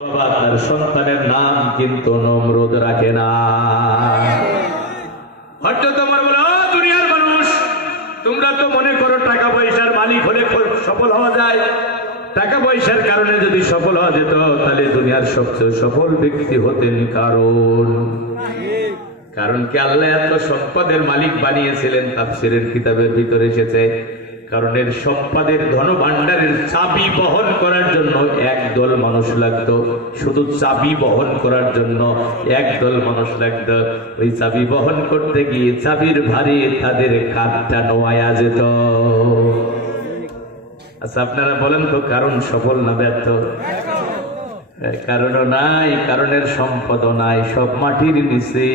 বাবা তার সন্তানের নাম কিন্তু নমরুদ রাখে না। হয়তো তোমার বলে দুনিয়ার মানুষ, তোমরা তো মনে করো টাকা পয়সার মালিক হলে সফল হওয়া যায়। টাকা পয়সার কারণে যদি সফল হওয়া যেত তাহলে দুনিয়ার সবচেয়ে সফল ব্যক্তি হতেন। কারণ কি আল্লাহ এত সম্পদের মালিক বানিয়েছিলেন, তাফসীরের কিতাবের ভিতরে এসেছে। কারণ এর সম্পদের ধন ভান্ডারের চাবি বহন করার জন্য একদল মানুষ লাগতো, শুধু চাবি বহন করার জন্য একদল মানুষ লাগতো। ওই চাবি বহন করতে গিয়ে চাবির ভারে তাদের কাঁধটা নোয়া যেত। আচ্ছা আপনারা বলেন তো, কারণ সফল না ব্যর্থ? কারণও নাই, কারণের সম্পদও নাই, সব মাটির নিচে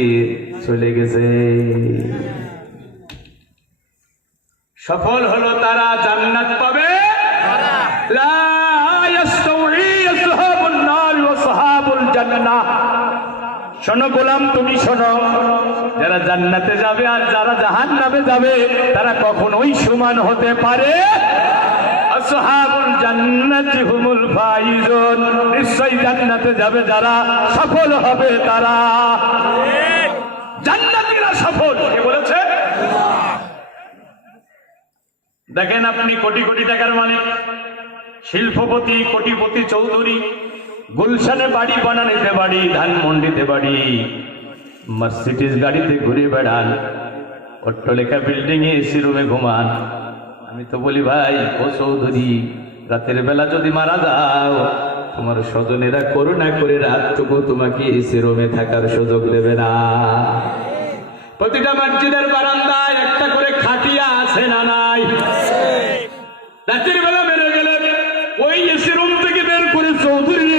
চলে গেছে। সফল হলো তারা, জান্নাত পাবে। লা ইয়াস্তাউই আসহাবুন নার ওয়া আসহাবুল জান্নাহ। শোনো গোলাম, তুমি শোনো, যারা জান্নাতে যাবে আর যারা জাহান্নামে যাবে তারা কখনোই সমান হতে পারে। আসহাবুল জান্নাতি হুমুল ফাইজুন। নিশ্চয়ই জান্নাতে যাবে যারা, সফল হবে তারা। জান্নাতীরা সফল, কে বলেছে? দেখেন আপনি কোটি কোটি টাকার মালিক, শিল্পপতি, কোটিপতি চৌধুরী, গুলশানে বাড়ি বানানিতে বাড়ি, ধানমন্ডিতে বাড়ি, মার্সিডিজ গাড়িতে ঘুরে বেড়ান, অট্টালিকা বিল্ডিং এ এসি রুমে ঘুমান। আমি তো বলি ভাই ও চৌধুরী, রাতের বেলা যদি মারা যাও তোমার স্বজনেরা করুণা করে রাতটুকু তোমাকে এসি রুমে থাকার সুযোগ দেবে না। প্রতিটা মসজিদের বারান্দায় একটা করে খাটিয়া আছে না নাই? রাতের বেলা বেরো গেলে ওই এসি রুম থেকে বের করে চৌধুরী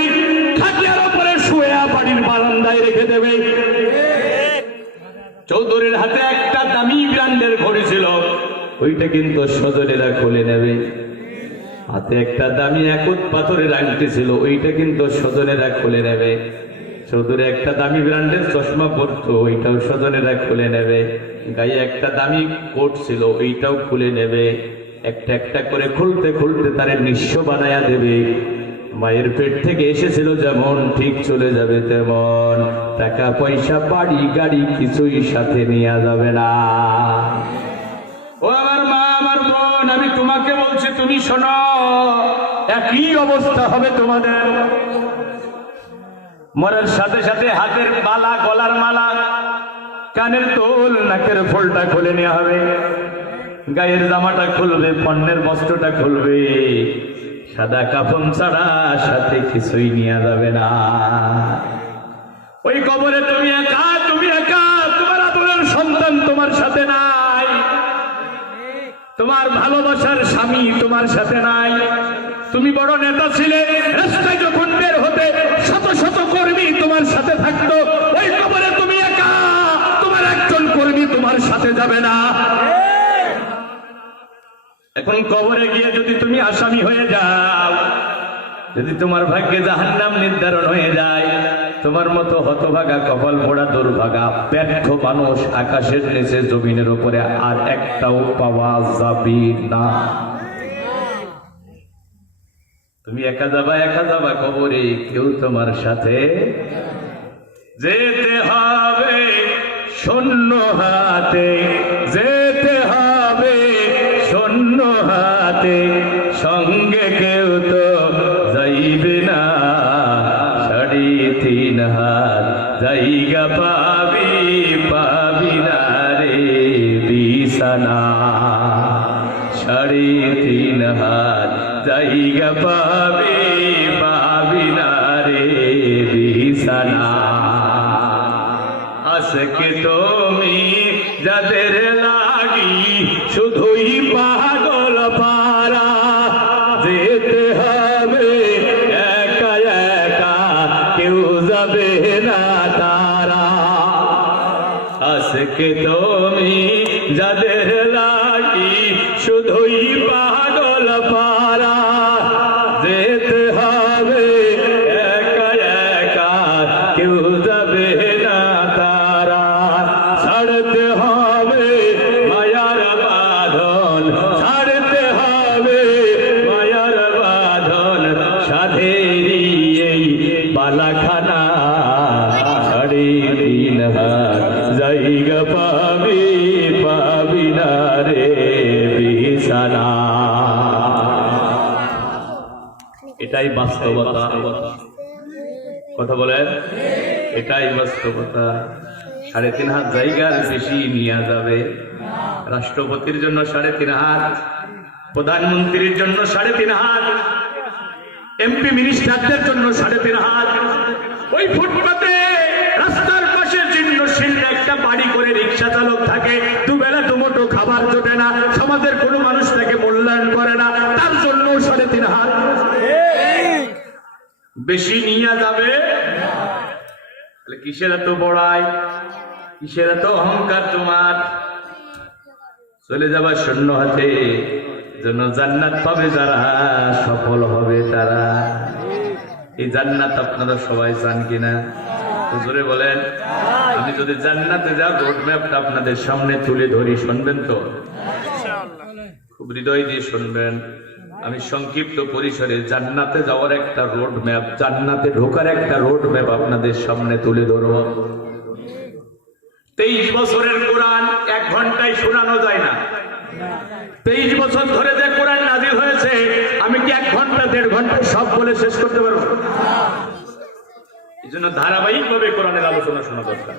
খাটিয়ার উপরে শুয়ে বাড়ির বারান্দায় রেখে দেবে। চৌধুরীর হাতে একটা দামি ব্র্যান্ডের ঘড়ি ছিল, ওইটা কিন্তু স্বজনেরা খুলে নেবে। হাতে একটা দামি একুত পাথরের আংটি ছিল, ওইটা কিন্তু স্বজনেরা খুলে নেবে। চৌধুরী একটা দামি ব্র্যান্ডের চশমা পরতো, ওইটাও স্বজনেরা খুলে নেবে। গায়ে একটা দামি কোট ছিল, ওইটাও খুলে নেবে। একটা একটা করে খুলতে খুলতে তারে নিঃস্ব বানায়া দেবে। মায়ের পেট থেকে এসেছিল যেমন ঠিক চলে যাবে তেমন। টাকা পয়সা বাড়ি গাড়ি কিছুই সাথে নিয়ে যাবে না। ও আমার মা, আমার বোন, আমি তোমাকে বলছি, তুমি শোনো, একই অবস্থা হবে তোমাদের। মরার সাথে সাথে হাতের মালা, গলার মালা, কানের তোল, নাকের ফুলটা খুলে নেওয়া হবে, গায়ের জামাটা খুলবে, পণ্যের বস্ত্রটা খুলবে। সাদা কাফন ছাড়া সাথে কিছুই নিয়ে যাবে না। ওই কবরে তুমি একা, তুমি একা, তোমার আদরের সন্তান তোমার সাথে নাই, তোমার ভালোবাসার স্বামী তোমার সাথে নাই। তুমি বড় নেতা ছিলে, রাস্তায় যখন বের হতে শত শত কর্মী তোমার সাথে থাকতো। ওই কবরে তুমি একা, তোমার একজন কর্মী তোমার সাথে যাবে না। এখন কবরে গিয়ে যদি তুমি আসামি হয়ে যাও, যদি তোমার ভাগ্যে জাহান্নাম নির্ধারণ হয়ে যায়, তোমার মতো হতভাগা, কপাল পোড়া, দুর্ভাগা, ব্যর্থ মানুষ আকাশের নিচে জমিনের উপরে আর একটাও পাওয়া যাবে না। তুমি একা যাবা কবরে, কেউ তোমার সাথে। যেতে হবে শূন্য হাতে, যেতে হবে শূন্য হাতে, সঙ্গে কেউ তো যাইবে না। 3.5 হাত জায়গা পাবি, পাবি না রে বিছানা। 3.5 হাত জায়গা পাবি, পাবি না রে বিছানা। আজকে তুমি যাদের লাগি শুধুই পাগল পারা, যেতে হবে একা একা, কেউ যাবে না তারা। আজকে তুমি যাদের লাগি শুধুই পাগল পারা, যেতে হবে একা একা, কেউ যাবে না তারা। ছাড়তে হবে মায়ার বাঁধন, ছাড়তে হবে মায়ার বাঁধন, সাধেরি এই মালা খানা সাড়ে তিন হাত জায়গা পাবি পাবি না রে বিছানা। এটাই বাস্তবতা, কথা বলেন, এটাই বাস্তবতা। 3.5 হাত জায়গার বেশি নিয়ে যাবে। রাষ্ট্রপতির জন্য 3.5 হাত, প্রধানমন্ত্রীর জন্য 3.5 হাত, এমপি মিনিস্টারদের জন্য 3.5 হাত। ওই ফুটপাতে রাস্তার পাশে জীর্ণশীর্ণ একটা বাড়ি করে রিক্সা চালক থাকে, দুবেলা দুমুঠো খাবার জোটে না, সমাজের কোনো মানুষ তাকে মূল্যায়ন করে না, তার জন্য 3.5 হাত বেশি নিয়ে যাবে। কিসের এত বড়াই, কিসের এত অহংকার তোমার? চলে যাবা শূন্য হাতে, জন্য জান্নাত পাবে যারা, সফল হবে তারা। এই জান্নাত আপনারা সবাই চান কিনা? জোরে বলেন। আমি যদি জান্নাতে যাও, রোড ম্যাপটা আপনাদের সামনে তুলে ধরি, শুনবেন তো? খুব হৃদয় দিয়ে শুনবেন। আমি সংক্ষিপ্ত পরিসরে জান্নাতে যাওয়ার একটা রোড ম্যাপ, জান্নাতে ঢোকার একটা রোড ম্যাপ আপনাদের সামনে তুলে ধরব। 23 বছরের কোরআন 1 ঘন্টায় শোনানো যায় না। 23 বছর ধরে যে কোরআন নাজিল হয়েছে, আমি কি 1 ঘন্টা 1.5 ঘন্টায় সব বলে শেষ করতে পারবো? এই জন্য ধারাবাহিক ভাবে কোরআনের আলোচনা শোনা দরকার।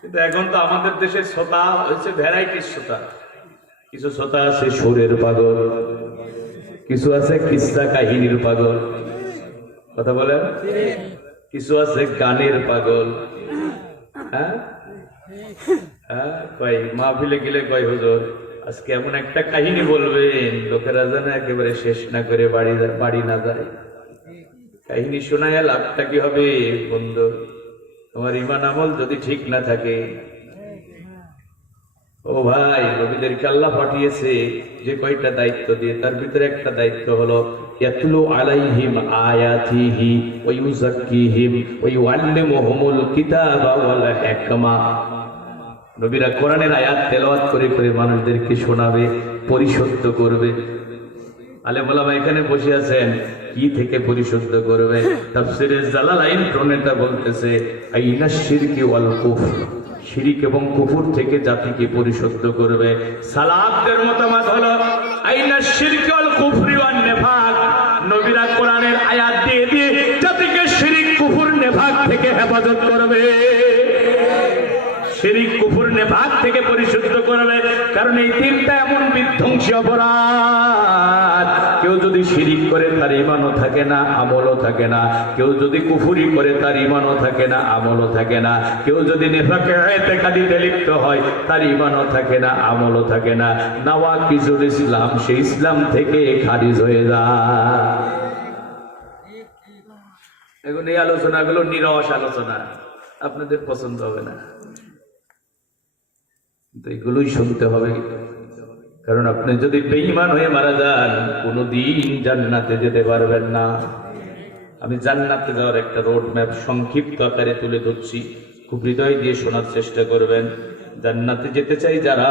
কিন্তু এখন তো আমাদের দেশে শ্রোতা হচ্ছে ভ্যারাইটির শ্রোতা। কিছু শ্রোতা আছে সুরের পাগল, কিছু আছে কিস্সা কাহিনীর পাগল, কথা বলেন, কিছু আছে গানের পাগল। হ্যাঁ হ্যাঁ, কয় মাহফিলে গেলে কয় হুজুর আজকে এমন একটা কাহিনী বলবেন লোকেরা যেন একেবারে শেষ না করে বাড়ি না যায়। কাহিনী শোনায় লাভটা কি হবে বন্ধু? তোমার ঈমান আমল যদি ঠিক না থাকে। ও ভাই, নবীদেরকে আল্লাহ পাঠিয়েছে যে কয়টা দায়িত্ব দিয়ে, তার ভিতরে একটা দায়িত্ব হলো ইয়াতলু আলাইহিম আয়াতিহি ওয়া ইউযাক্কিহিম ওয়া ইউআল্লিমুহুমুল কিতাবা ওয়াল হিকমা। নবীরা কোরআনের আয়াত তেলাওয়াত করে করে মানুষদেরকে শোনাবে, পরিশুদ্ধ করবে। আলেম ওলামা এখানে বসে আছেন, কি থেকে পরিশুদ্ধ করবে? তাফসীরে জালালাইন প্রণেতা বলতেছে আইনাশ শিরকি ওয়াল কুফর, শিরিক এবং কুফর থেকে জাতিকে পরিশুদ্ধ করবে। সালাফদের মতামত হলো আইনাশ শিরকি ওয়াল কুফরি ওয়ান নিফাক। নবীরা কোরআনের আয়াত দিয়ে দিয়ে জাতিকে শিরিক কুফর নিফাক থেকে হেফাজত করবে, শিরিক কুফর নিফাক থেকে পরিশুদ্ধ করবে। কারণ এই তিনটা এমন বিধ্বংসী অপরাধ, কেউ যদি শিরিক করে তার ঈমানও থাকে না, আমলও থাকে না। কেউ যদি কুফরি করে তার ঈমানও থাকে না, আমলও থাকে না। কেউ যদি নিফাকে ইতিকাদিতে লিপ্ত হয়, তার ঈমানও থাকে না, আমলও থাকে না। নাওয়াকিজুল ইসলাম, সেই ইসলাম থেকে খারিজ হয়ে যায়। এখন এই আলোচনাগুলো নিরস আলোচনা, আপনাদের পছন্দ হবে না, এগুলোই শুনতে হবে। কারণ আপনি যদি বেঈমান হয়ে মারা যান, কোনোদিন জান্নাতে যেতে পারবেন না। আমি জান্নাতে যাওয়ার একটা রোড ম্যাপ সংক্ষিপ্ত আকারে তুলে ধরছি, খুব হৃদয় দিয়ে শোনার চেষ্টা করবেন। জান্নাতে যেতে চাই যারা,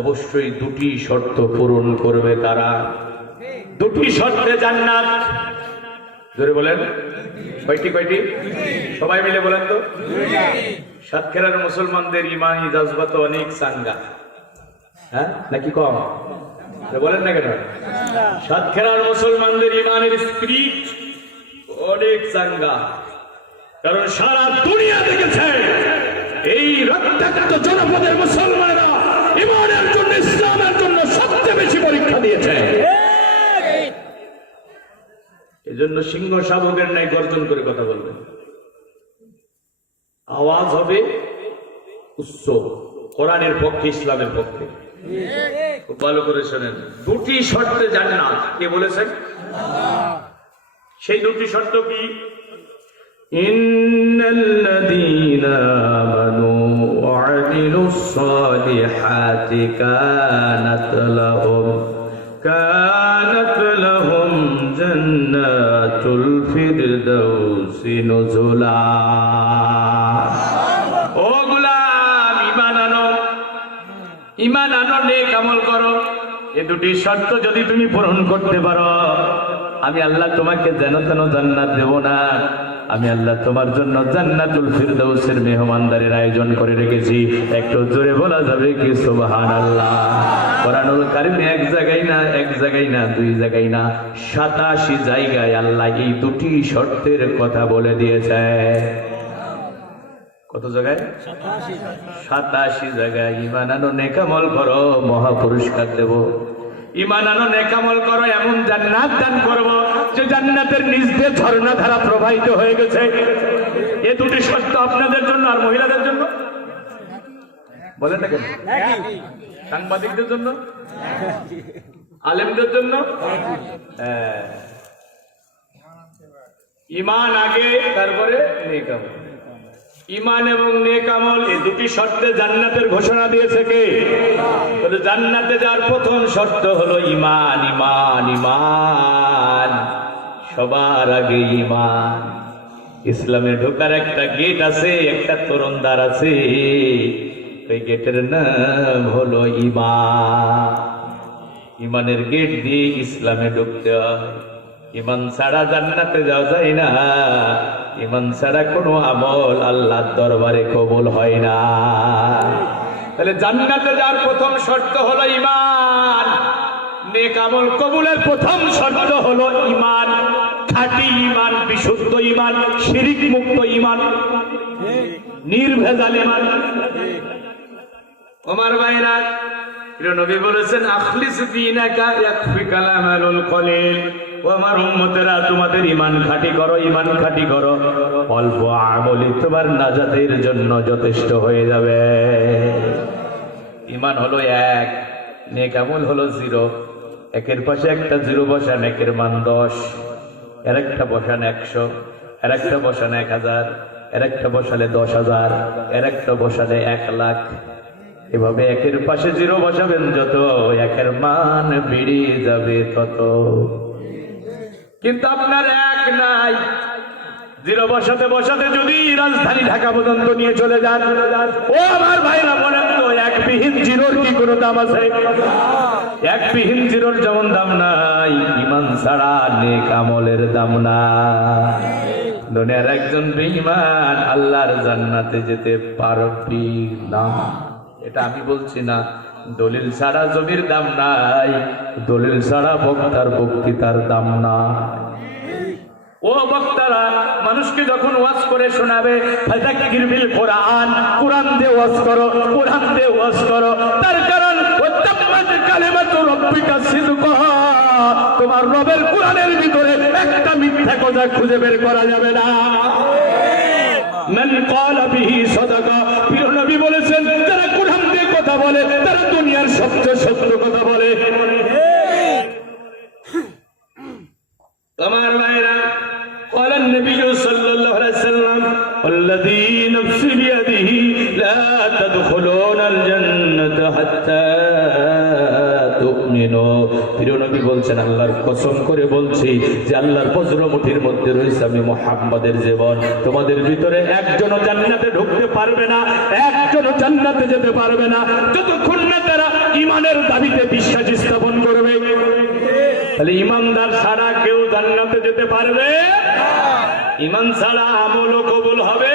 অবশ্যই 2টি শর্ত পূরণ করবে তারা। 2টি শর্তে জান্নাত। জোরে বলেন, কয়টি? সবাই মিলে বলেন তো। সাতক্ষীরার মুসলমানদের ইমানি জজবা তো অনেক চাঙ্গা, হ্যাঁ নাকি কম? বলেন না কেন? সাতক্ষীরার মুসলমানদের ইমানের স্পিরিট অনেক চাঙ্গা। কারণ সারা দুনিয়া দেখেছে এই রক্তাক্ত জনপদের মুসলমানরা ইমানের জন্য, ইসলামের জন্য সবচেয়ে বেশি পরীক্ষা দিয়েছে। এজন্য সিংহ শাবকের ন্যায় গর্জন করে কথা বলবেন, আওয়াজ হবে উচ্চ, কোরআনের পক্ষে, ইসলামের পক্ষে। খুব ভালো করে শোনেন, 2টি শর্তে জান্নাত। কে বলেছেন? সেই 2টি শর্ত কি? ইন্নাল্লাযীনা আমানু ওয়া আমিলুস সালিহাতি কানাত লাহুম জান্নাতুল ফিরদাউসি নুজুলা। ও গোলাম, ঈমান আনো, নেক আমল করো। এই 2টি শর্ত যদি তুমি পূরণ করতে পারো, আমি আল্লাহ তোমাকে যেন তেন জান্নাত দেব না, আমি আল্লাহ তোমার জন্য জান্নাতুল ফিরদাউসের মেহমানদারির আয়োজন করে রেখেছি। একটু জোরে বলা যাবে কি সুবহানাল্লাহ? কোরআনুল কারীমে এক জায়গায় না দুই জায়গায় না 87 জায়গায় আল্লাহ এই দুটি শর্তের কথা বলে দিয়েছে। কত জায়গায়? 87 জায়গায়। ঈমান আনো, নেক আমল করো, মহা পুরস্কার দেব। ঈমান আনো, নেক আমল করো, এমন জান্নাত দান করব যে জান্নাতের নিচ দিয়ে ঝর্ণা ধারা প্রবাহিত হয়ে গেছে। এই দুটি শর্ত আপনাদের জন্য আর মহিলাদের জন্য। বলেন না কেন? সাংবাদিকদের জন্য, আলেমদের জন্য। ঈমান আগে, তারপরে নেক আমল। ঈমান এবং নেক আমল এই দুটি শর্তে জান্নাতের ঘোষণা দিয়েছে কে? বলে জান্নাতে যাওয়ার প্রথম শর্ত হলো ঈমান। ঈমান ঈমান সবার আগে ঈমান। ইসলামে ঢোকার একটা গেট আছে, একটা তরুণদ্বার আছে, ওই গেটের নাম হলো ঈমান। ঈমানের গেট দিয়ে ইসলামে ঢুকতে হয়। ঈমান ছাড়া জান্নাতে যাওয়া যায় না। ঈমান ছাড়া কোনো আমল আল্লাহর দরবারে কবুল হয় না। তাহলে জান্নাতে যাওয়ার প্রথম শর্ত হলো ঈমান। নেক আমল কবুলের প্রথম শর্ত হলো ঈমান। খাঁটি ঈমান, বিশুদ্ধ ঈমান, শিরিক মুক্ত ঈমান, নির্ভেজাল ঈমান। ওমর ভাইরা, প্রিয় নবী বলেছেন আখলিস দীনাকা ইয়াকফিকাল আমালুল কলিল। ও আমার উম্মতেরা, তোমাদের ঈমান খাঁটি করো, ঈমান খাঁটি করো, অল্প আমলই তোমার নাজাতের জন্য যথেষ্ট হয়ে যাবে। ঈমান হলো 1, নেক আমল হলো 0। একের পাশে একটা 0 বসান, একের মান 10, এর একটা বসান 100, এর একটা বসান 1000, এর একটা বসালে 10,000, এর একটা বসালে 1 লাখ। এভাবে একের পাশে 0 বসাবেন যত, একের মান বেড়ে যাবে তত। কিন্তু আপনার 1 নাই। 0 বসাতে বসাতে যদি রাজধানী ঢাকা পর্যন্ত নিয়ে চলে যান, ও আমার ভাইরা বলেন তো, 1 বিহীন 0-র কি কোনো দাম আছে? 1 বিহীন 0-র যেমন দাম নাই, ঈমান ছাড়া নেক আমলের দাম নাই। দুনিয়ার একজন বেঈমান আল্লাহর জান্নাতে যেতে পারবি না। এটা আমি বলছি না। দলিল ছাড়া জমির দাম নাই, দলিল ছাড়া বক্তার বক্তৃতার দাম নাই। ও বক্তারা মানুষকে যখন ওয়াজ করে শোনাবে, ফাযাক্কির বিল কোরআন, কোরআন দিয়ে ওয়াজ করো, কোরআন দিয়ে ওয়াজ করো। তার কারণ ওয়াতাম্মাত কালিমাতু রাব্বিকা সিদকা, তোমার রবের কোরআনের ভিতরে একটা মিথ্যা কথা খুঁজে বের করা যাবে না। মান ক্বালা বিহি সাদাকা, প্রিয় নবী বলেছেন যারা কোরআন দিয়ে কথা বলে তারা দুনিয়ার সবচেয়ে সত্য কথা বলে। আমার ভাইরা, قال النبي صلى الله عليه وسلم والذي نفسي بيده لا تدخلون الجنة حتى تؤمنوا। প্রিয় নবী বলছেন, আল্লাহর কসম করে বলছি যে আল্লাহর বজ্রমুঠির মধ্যে রয়েছে আমি মুহাম্মাদের জীবন, তোমাদের ভিতরে একজনও জান্নাতে ঢুকতে পারবে না, একজনও জান্নাতে যেতে পারবে না যতক্ষণ না তারা ঈমানের দাবিতে বিশ্বাস স্থাপন করবে। তাহলে ঈমানদার ছাড়া কেউ জান্নাতে যেতে পারবে? ঈমান ছাড়া আমলও কবুল হবে?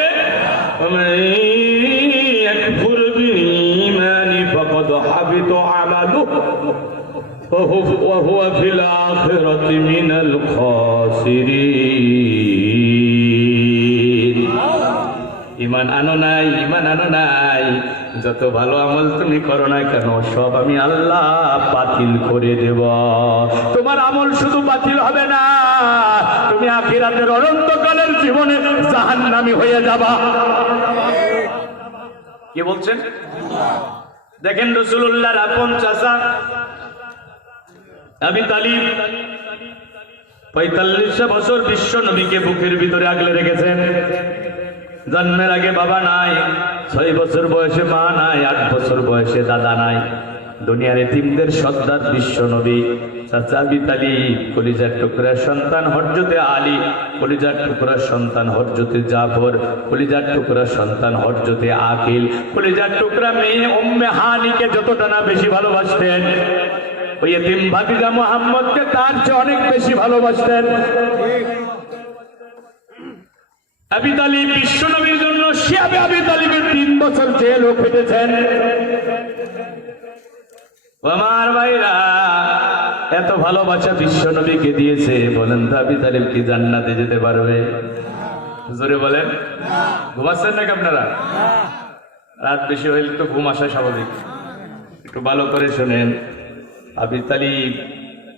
ইয়াকফুর বিল-ঈমানি ফাকাদ হাবিতা আমালুহু ওয়া হুয়া ফিল আখিরাতি মিনাল খাসিরিন। ঈমান আনো নাই, ঈমান আনো নাই, যত ভালো আমল তুমি করো না কেন সব আমি আল্লাহ বাতিল করে দেব। তোমার আমল শুধু বাতিল হবে না, তুমি আখিরাতের অনন্তকালের জীবনে জাহান্নামী হয়ে যাবা। কি বলছেন? দেখেন রাসূলুল্লাহর আপন চাচা আবু তালিব 45 বছর বিশ্ব নবীকে বুকের ভিতরে আগলে রেখেছেন। জন্মের আগে বাবা নাই, 6 বছর বয়সে মা নাই, 8 বছর বয়সে দাদা নাই। দুনিয়ার এতিমদের সর্দার বিশ্ব নবী চাচা আবু তালিব, কলিজার টুকরার সন্তান হযরতে আলী, কলিজার টুকরার সন্তান হযরতে জাফর, কলিজার টুকরার সন্তান হযরতে আকিল, কলিজার টুকরা মেয়ে উম্মে হানিকে যতটা না বেশি ভালোবাসতেন, ওই এতিম ভাতিজা মুহাম্মদকে তার চেয়ে অনেক বেশি ভালোবাসতেন। আবি তালিব বিশ্ব নবীর জন্য শিয়াবে আবি তালিবের 3 বছর জেলও খেটেছেন। আমার ভাইরা, এত ভালোবাসা বিশ্ব নবীকে দিয়েছে, বলেন তো আবি তালিব কি জান্নাতে যেতে পারবে? জোরে বলেন। ঘুমাচ্ছেন নাকি আপনারা? রাত বেশি হইলে তো ঘুম আসা স্বাভাবিক। একটু ভালো করে শোনেন, আবি তালিব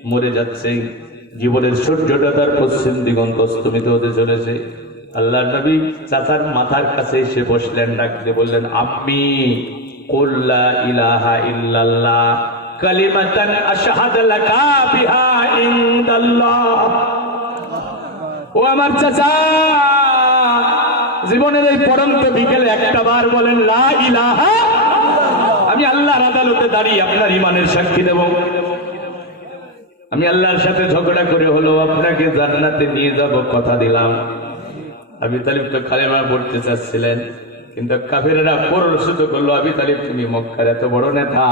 মরে যাচ্ছে, জীবনের সূর্যটা তার পশ্চিম দিগন্ত অস্তমিত হতে চলেছে। আল্লাহ নবী চাচার মাথার কাছে এসে বসলেন, ডাকতে বললেন, আম্মি কুল লা ইলাহা ইল্লাল্লাহ কালিমাতান আশহাদু লাকা বিহা ইনদাল্লাহ। ও আমার চাচা, জীবনের এই পরন্ত বিকেলে একটা বার বলেন লা ইলাহা। আমি আল্লাহর আদালতে দাঁড়িয়ে আপনার ইমানের সাক্ষী দেব। আমি আল্লাহর সাথে ঝগড়া করে হলো আপনাকে জান্নাতে নিয়ে যাব, কথা দিলাম। আবি তালিব তো কালেমা পড়তে চাচ্ছিলেন, কিন্তু কাফেরেরা প্ররোচিত করলো, আবি তালিব তুমি মক্কার এত বড় নেতা,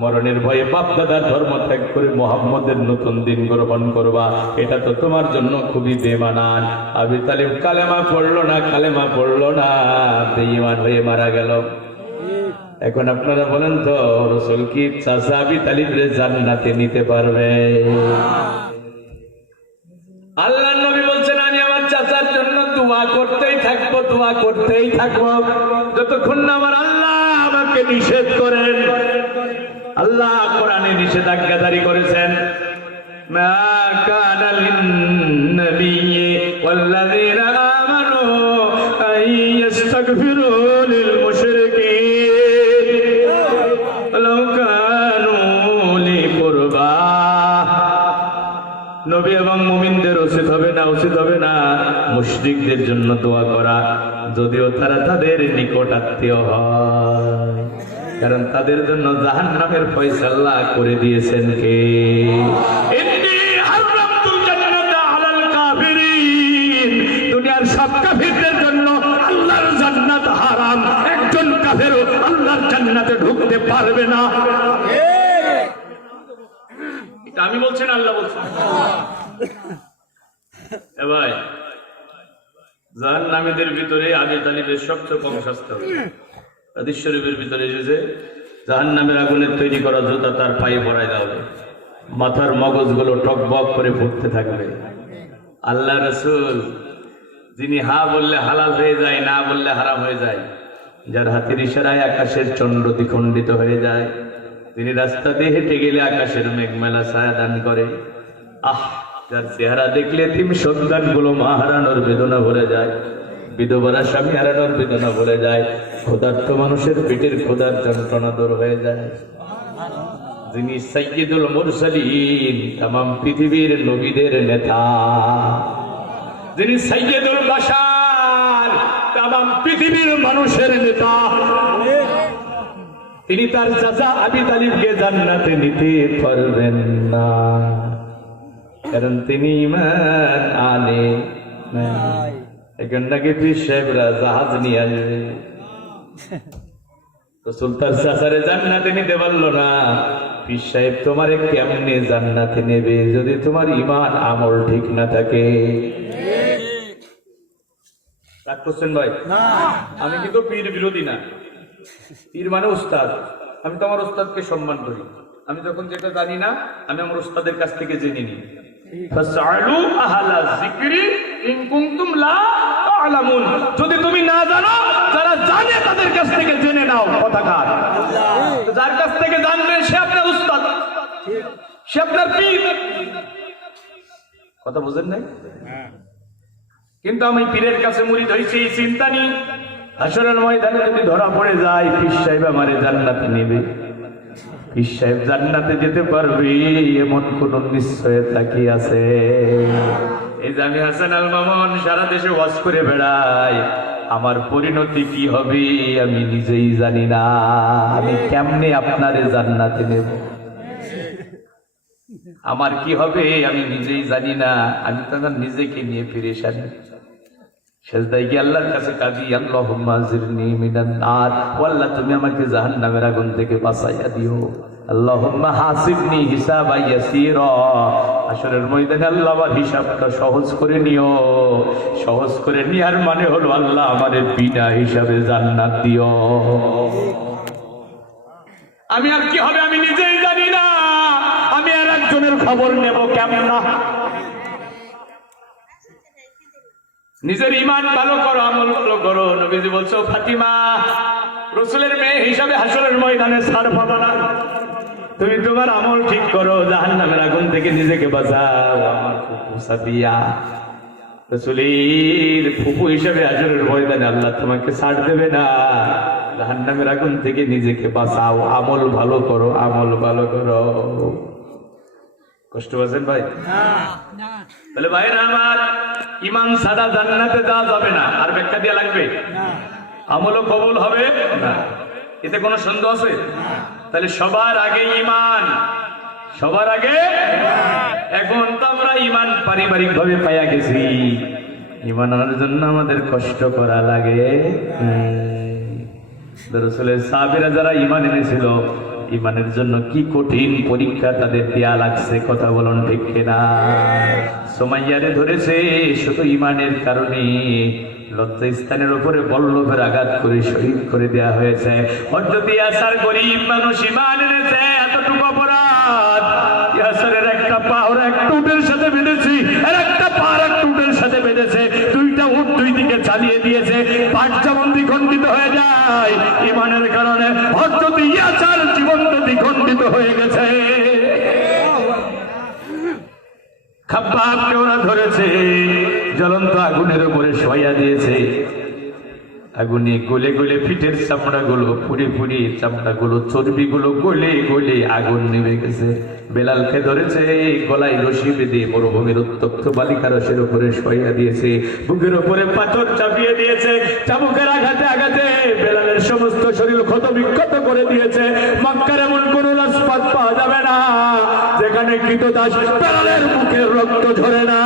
মরণের ভয়ে বাপ দাদার ধর্ম ত্যাগ করে মুহাম্মদের নতুন দিন গ্রহণ করবা, এটা তো তোমার জন্য খুবই বেমানান। আবি তালিব কালেমা পড়লো না, বেঈমান হয়ে মারা গেল। এখন আপনারা বলেন তো, রাসূল কি চাচা আবি তালিবরে জান্নাতে নিতে পারবে? আল্লাহর নবী বলছেন, আমি আমার চাচার জন্য দোয়া করতেই থাকবো যতক্ষণ না আমার আল্লাহ আমাকে নিষেধ করেন। আল্লাহ কোরআনে নিষেধাজ্ঞা জারি করেছেন, মা কানা লিন-নাবিয়্যি ওয়াল্লাযীনা আমানু আইয়াস্তাগফিরু লিল মুশরিকিন ওয়ালাউ কানু লি কুরবা। নবী এবং মুমিনদের উচিত হবে না মুশরিকদের জন্য দোয়া করা, যদিও তারা তাদের নিকট আত্মীয় হয়, কারণ তাদের জন্য জাহান্নামের ফয়সালা করে দিয়েছেন কে? ইন্নী হারামতুল জান্নাতা আলাল কাফিরিন। দুনিয়ার সব কাফিরদের জন্য আল্লাহর জান্নাত হারাম, একজন কাফেরও আল্লাহর জান্নাতে ঢুকতে পারবে না। এটা আমি বলছি না, আল্লাহ বলছেন। এ ভাই, জাহান্নামীদের ভিতরে আবি তালিবের সবচেয়ে কম শাস্তি হবে। হাদিস শরীফের ভিতরে এসেছে, জাহান্নামের আগুনের তৈরি করা জুতা তার পায়ে পরাই দেওয়া হবে, মাথার মগজগুলো টকবক করে ফুটতে থাকবে। আল্লাহ রাসূল, যিনি হা বললে হালাল হয়ে যায়, না বললে হারাম হয়ে যায়, যার হাতের ইশারায় আকাশের চন্দ্র দ্বিখণ্ডিত হয়ে যায়, তিনি রাস্তা দিয়ে হেঁটে গেলে আকাশের মেঘমেলা ছায়া দান করে, যার চেহারা দেখলে এতিম সন্তানগুলো মা হারানোর বেদনা ভরে যায়, বিধবারা স্বামী হারানোর বেদনা ভরে যায়, ক্ষুধার্ত মানুষের পেটের ক্ষুধার যন্ত্রণা দূর হয়ে যায়, যিনি সাইয়্যিদুল মুরসালিন, তামাম পৃথিবীর নবীদের নেতা, যিনি সাইয়্যিদুল বাশার, তামাম পৃথিবীর মানুষের নেতা, তিনি তার চাচা আবি তালিবকে জান্নাতে নিতে পারবেন না, কারণ তিনি ঈমান আনে নাই। এখন নাকি পীর সাহেবরা জাহাজ নিয়ে আসবে, রাসূল তার চাচারে জান্নাতে নিতে পারলো না। পীর সাহেব তোমারে কেমনে জান্নাতে নেবে যদি তোমার ঈমান আমল ঠিক না থাকে? রাগ করছেন ভাই? আমি কিন্তু পীর বিরোধী না, পীর মানে উস্তাদ। আমি তো আমার উস্তাদকে সম্মান করি। আমি যখন যেটা জানি না, আমি আমার উস্তাদের কাছ থেকে জেনে নিই। ফাসআলু আহলা যিকরি ইন কুনতুম লা তা'লামুন। যদি তুমি না জানো, যারা জানে তাদের কাছ থেকে জেনে নাও। কথাকার যার কাছ থেকে জানবে সে আপনার উস্তাদ, সে আপনার পীর। কথা বুঝেন নাই? কিন্তু আমি পীরের কাছে মুরিদ হইছি, এই চিন্তা নেই হাসরের ময়দানে যদি ধরা পড়ে যায় পীর সাহেব আমারে জান্নাতে নেবে, পীর সাহেব জান্নাতে যেতে পারবে এমন কোন নিশ্চয়তা কি আছে? এই যে আমি হাসান আল মামুন সারা দেশে ওয়াজ করে বেড়াই, আমার পরিণতি কি হবে আমি নিজেই জানি না। আমি কেমনে আপনারে জান্নাতে নেব, আমার কি হবে আমি নিজেই জানি না। আমি তো নিজেকে নিয়ে পেরেশান। সেজদায় গিয়ে আল্লাহর কাছে কাঁদি, আল্লাহুম্মা জিরনি মিনান নার, ও আল্লাহ তুমি আমাকে জাহান্নামের আগুন থেকে বাঁচাইয়া দিও। আল্লাহুম্মা হাসিবনি হিসাবান ইয়াসীরা, হাশরের ময়দানে আল্লাহ আমার হিসাবটা সহজ করে নিও। সহজ করে নেওয়ার মানে হলো আল্লাহ আমাদের বিনা হিসাবে জান্নাত দিও। আমি আর কি হবে আমি নিজেই জানি না, আমি আর একজনের খবর নেব কেমন না। নিজের ঈমান ভালো করো, আমল ভালো করো। নবীজি বলছো ফাতিমা রাসূলের মেয়ে হিসাবে হাশরের ময়দানে ছাড় পাবে না। তুমি তোমার আমল ঠিক করো, জাহান্নামের আগুন থেকে নিজেকে বাঁচাও। আমার ফুফু সাফিয়া রাসূলের ফুফু হিসাবে হাশরের ময়দানে আল্লাহ তোমাকে ছাড় দেবে না। জাহান্নামের আগুন থেকে নিজেকে বাঁচাও, আমল ভালো করো, আমল ভালো করো। কষ্ট পাচ্ছেন ভাই? তাহলে ভাইরা আমার, ঈমান ছাড়া জান্নাতে যাওয়া যাবে না। আর ব্যাখ্যা দেওয়া লাগবে? আমলও কবুল হবে না, এতে কোনো সন্দেহ আছে? তাহলে সবার আগে ঈমান, সবার আগে। এখন তো আমরা ঈমান পারিবারিক ভাবে পাইয়া গেছি, ঈমান আনার জন্য আমাদের কষ্ট করা লাগে। রাসূলের সাহাবীরা যারা ঈমান এনেছিল, ঈমানের জন্য কি কঠিন পরীক্ষা তাদের দেয়া লাগছে, কথা বলুন ঠিক কিনা? সুমাইয়ারে ধরেছে শুধু ঈমানের কারণে, লজ্জাস্থানের উপরে বল্লভের আঘাত করে শহীদ করে দেয়া হয়েছে। হযরত ইয়াসার গরীব মানুষ, ঈমান এনেছে, এতটুকু অপরাধ। ইয়াসারের একটা পা ওর একটা উটের সাথে বেঁধেছি, আর একটা পা আর একটা উটের সাথে বেঁধেছে, দুইটা উট দুই দিকে চালিয়ে দিয়েছে, পাঁচ যেমন দ্বিখণ্ডিত হয়ে যায় ঈমানের কারণে, হযরত ইয়াসার জীবনটা দ্বিখণ্ডিত হয়ে গেছে। খাব্বাবকে ওরা ধরেছে, জ্বলন্ত আগুনের উপরে শোয়া দিয়েছে, আগুনে গলে গলে পিঠের চামড়াগুলো পুড়ে পুড়ে, চামড়াগুলো চর্বিগুলো গলে গলে আগুন নেমে গেছে। বেলালকে ধরেছে, গলায় রশি বেঁধে মরুভূমির উত্তপ্ত বালিকা রসের উপরে শোয়া দিয়েছে, বুকের উপরে পাথর চাপিয়ে দিয়েছে, চাবুকের আঘাতে আঘাতে বেলালের সমস্ত শরীর ক্ষত বিক্ষত করে দিয়েছে। মক্কার এমন কোন রাজপথ পাওয়া যাবে না যেখানে কৃতদাস বেলালের মুখের রক্ত ঝরে না।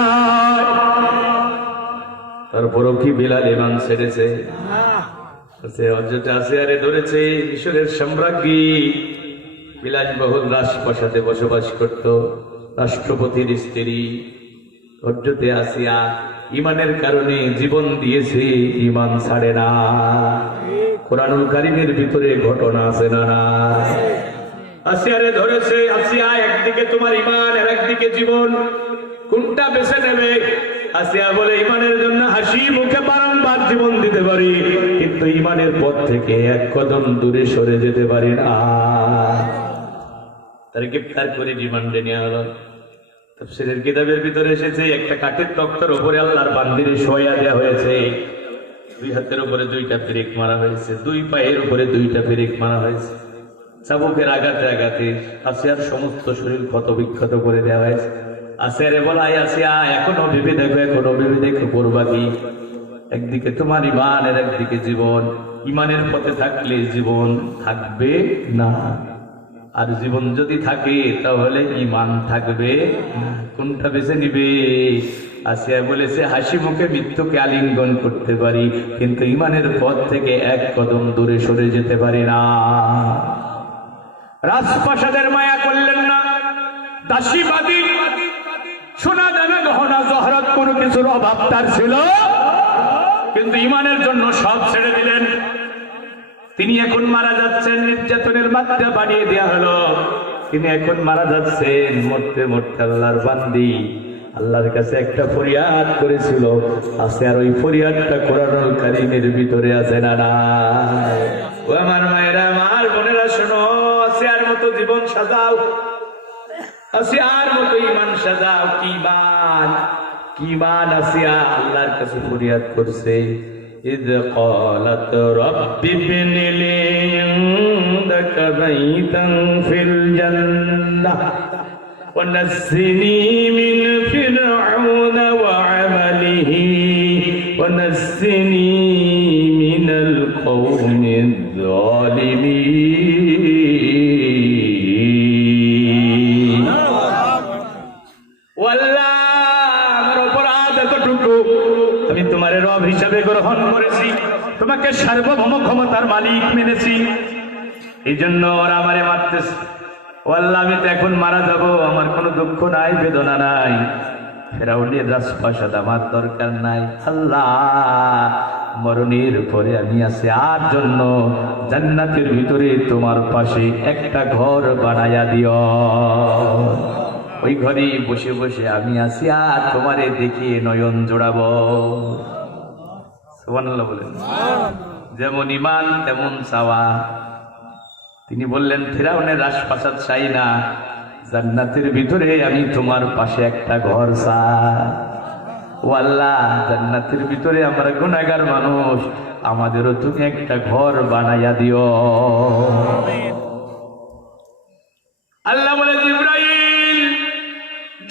তারপরও কি বেলাল ঈমান ছেড়েছে? হযরত আসিয়ারে ধরেছে, মিশরের সম্রাজ্ঞী, বিলাসবহুল রাজপ্রাসাদে বসবাস করত, রাষ্ট্রপতির স্ত্রী। হযরত আসিয়া ঈমানের কারণে জীবন দিয়েছে, ঈমান ছাড়ে না। কোরআনুল কারীমের ভিতরে ঘটনা আছে না? আসিয়ারে ধরেছে, আসিয়া একদিকে তোমার ঈমান আর একদিকে জীবন, কোনটা বেছে নেবে? আসিয়া বলে, ঈমানের জন্য হাসি মুখে বারংবার জীবন দিতে পারি, কিন্তু ঈমানের পথ থেকে এক কদম দূরে সরে যেতে পারি না। তার গ্রেফতার করে রিমান্ডে নেওয়া হলো। তাফসীরের কিতাবের ভিতরে এসেছে, একটা কাঠের তক্তার উপরে আল্লাহর বান্দিরে শোয়া দেওয়া হয়েছে, দুই হাতের উপরে দুইটা পেরেক মারা হয়েছে, দুই পায়ের উপরে দুইটা পেরেক মারা হয়েছে, চাবুকের আঘাতে আঘাতে আসিয়ার সমস্ত শরীর ক্ষত বিক্ষত করে দেওয়া হয়েছে। আসিয়ারে বলাই, আসিয়া এখনো ভেবে দেখো, এখনো ভেবে দেখো করবা কি? একদিকে তোমার ঈমান আর একদিকে জীবন। ঈমানের পথে থাকলে জীবন থাকবে না, আর জীবন যদি থাকে তাহলে ঈমান থাকবে না। কোনটা বেছে নিবে? আসিয়া বলেছে, হাসি মুখে মৃত্যুকে আলিঙ্গন করতে পারি, কিন্তু ঈমানের পথ থেকে এক কদম দূরে সরে যেতে পারি না। রাজপ্রাসাদের মায়া করলেন না, দাসীবাদী সোনা দানা গহনা জহরত কোনো কিছুর অভাব তার ছিল, কিন্তু ঈমানের জন্য সব ছেড়ে দিলেন। তিনি এখন মারা যাচ্ছেন, নির্যাতনের মাত্রা বাড়িয়ে দেওয়া হলো, তিনি এখন মারা যাচ্ছেন। মরতে মরতে আল্লাহর বান্দি আল্লাহর কাছে একটা ফরিয়াদ করেছিল, আছে, আর ওই ফরিয়াদটা কোরআনুল কারীমের ভিতরে আছে না? ও আমার মায়েরা, আমার বোনেরা, শোনো, আসিয়ার মতো জীবন সাজাও, আসিয়ার মতো ঈমান সাজাও। কি মান, কি মান! আসিয়া আল্লাহর কাছে ফরিয়াদ করছে, إذ قالت رب ابن لي عندك بيتا في الجنة ونجني من فرعون وعمله ونجني من القوم الظالمين. والله আমার অপরাধ এতটুকু, আমি তোমার রব হিসাবে গ্রহণ করেছি, তোমাকে সার্বভৌম ক্ষমতার মালিক মেনেছি, এই জন্য ওরা আমারে মারতেছে। ও আল্লাহ, আমি তো এখন মারা যাব, আমার কোনো দুঃখ নাই, বেদনা নাই, ফেরাউনের রাজপ্রাসাদ আমার দরকার নাই। আল্লাহ, মরণের পরে আমি আছি আর জন্য জান্নাতের ভিতরে তোমার পাশে একটা ঘর বানায়া দিও। ওই ঘরে বসে বসে আমি আছি আর তোমারে দেখে নয়ন জোড়াবো। সুবহানাল্লাহ বলেন। যেমন ইমান তেমন চাওয়া। তিনি বললেন, ফিরাউনের রাজপ্রাসাদ চাই না, জান্নাতের ভিতরে আমি তোমার পাশে একটা ঘর চাই। ও আল্লাহ, জান্নাতের ভিতরে আমরা গুনাহগার মানুষ, আমাদেরও তুমি একটা ঘর বানাইয়া দিও। আল্লাহ বলে, জিবরাইল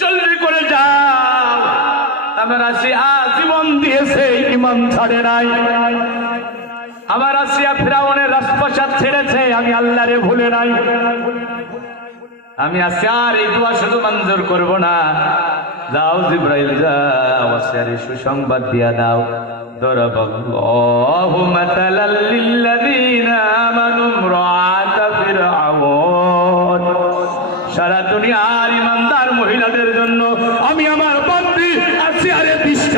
জলদি করে যাও, আমার আসিয়া জীবন দিয়েছে, ঈমান ছাড়ে নাই। আমার আসিয়া ফিরাউনের রাজপ্রাসাদ ছেড়েছে, আমি আল্লাহরে ভুলে নাই। আমি আসিয়ার এই দোয়া শুধু মঞ্জুর করব না। যাও জিবরাইল যাও, আসিয়ার সুসংবাদ দিয়া দাও। দরাবাল্লাহু মাতালাল লিল্লাযীনা আমানু ইমরাআতা ফিরআউন। সারা দুনিয়ার ইমানদার মহিলাদের জন্য আমি আমার